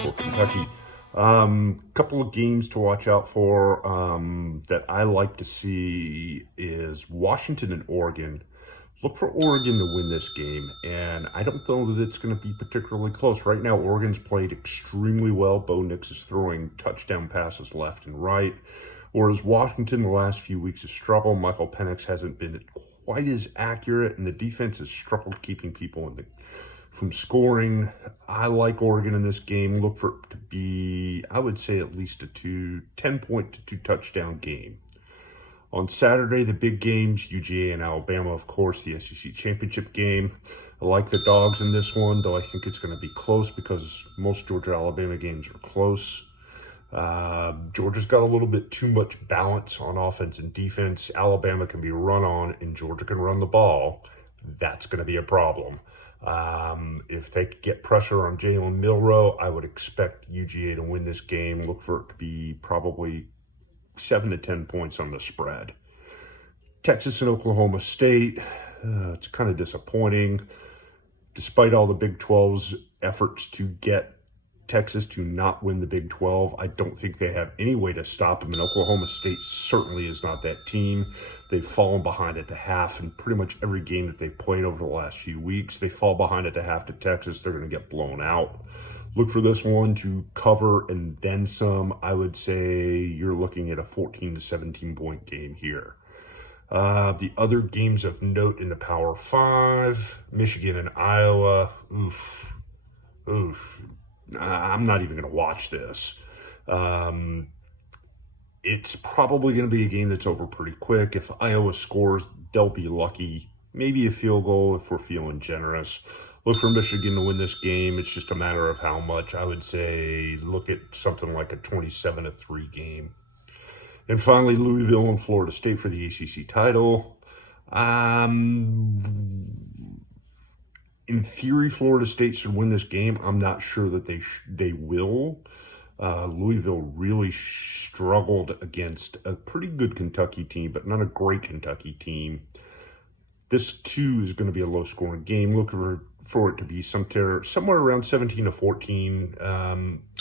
for Kentucky. Couple of games to watch out for that I like to see is Washington and Oregon. Look for Oregon to win this game, and I don't know that it's going to be particularly close. Right now, Oregon's played extremely well. Bo Nix is throwing touchdown passes left and right, whereas Washington the last few weeks has struggled. Michael Penix hasn't been quite as accurate, and the defense has struggled keeping people from scoring. I like Oregon in this game. Look for it to be, I would say, at least a 10-point to 2-touchdown game. On Saturday, the big games, UGA and Alabama, of course, the SEC championship game. I like the dogs in this one, though I think it's going to be close because most Georgia-Alabama games are close. Georgia's got a little bit too much balance on offense and defense. Alabama can be run on, and Georgia can run the ball. That's going to be a problem. If they could get pressure on Jalen Milroe, I would expect UGA to win this game. Look for it to be probably 7 to 10 points on the spread. Texas and Oklahoma State, it's kind of disappointing. Despite all the Big 12's efforts to get Texas to not win the Big 12, I don't think they have any way to stop them, and Oklahoma State certainly is not that team. They've fallen behind at the half in pretty much every game that they've played over the last few weeks. They fall behind at the half to Texas, they're going to get blown out. Look for this one to cover and then some. I would say you're looking at a 14 to 17 point game here. The other games of note in the Power 5, Michigan and Iowa, oof. I'm not even going to watch this. It's probably going to be a game that's over pretty quick. If Iowa scores, they'll be lucky. Maybe a field goal if we're feeling generous. Look for Michigan to win this game. It's just a matter of how much. I would say look at something like a 27-3 game. And finally, Louisville and Florida State for the ACC title. In theory, Florida State should win this game. I'm not sure that they will. Louisville really struggled against a pretty good Kentucky team, but not a great Kentucky team. This, too, is going to be a low-scoring game. Look for it to be somewhere around 17 to 14. I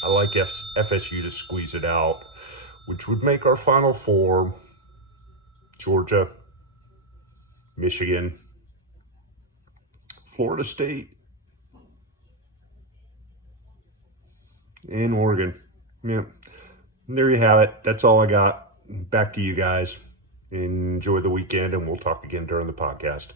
like FSU to squeeze it out, which would make our Final Four Georgia, Michigan, Florida State, and Oregon. Yeah, and there you have it. That's all I got. Back to you guys. Enjoy the weekend, and we'll talk again during the podcast.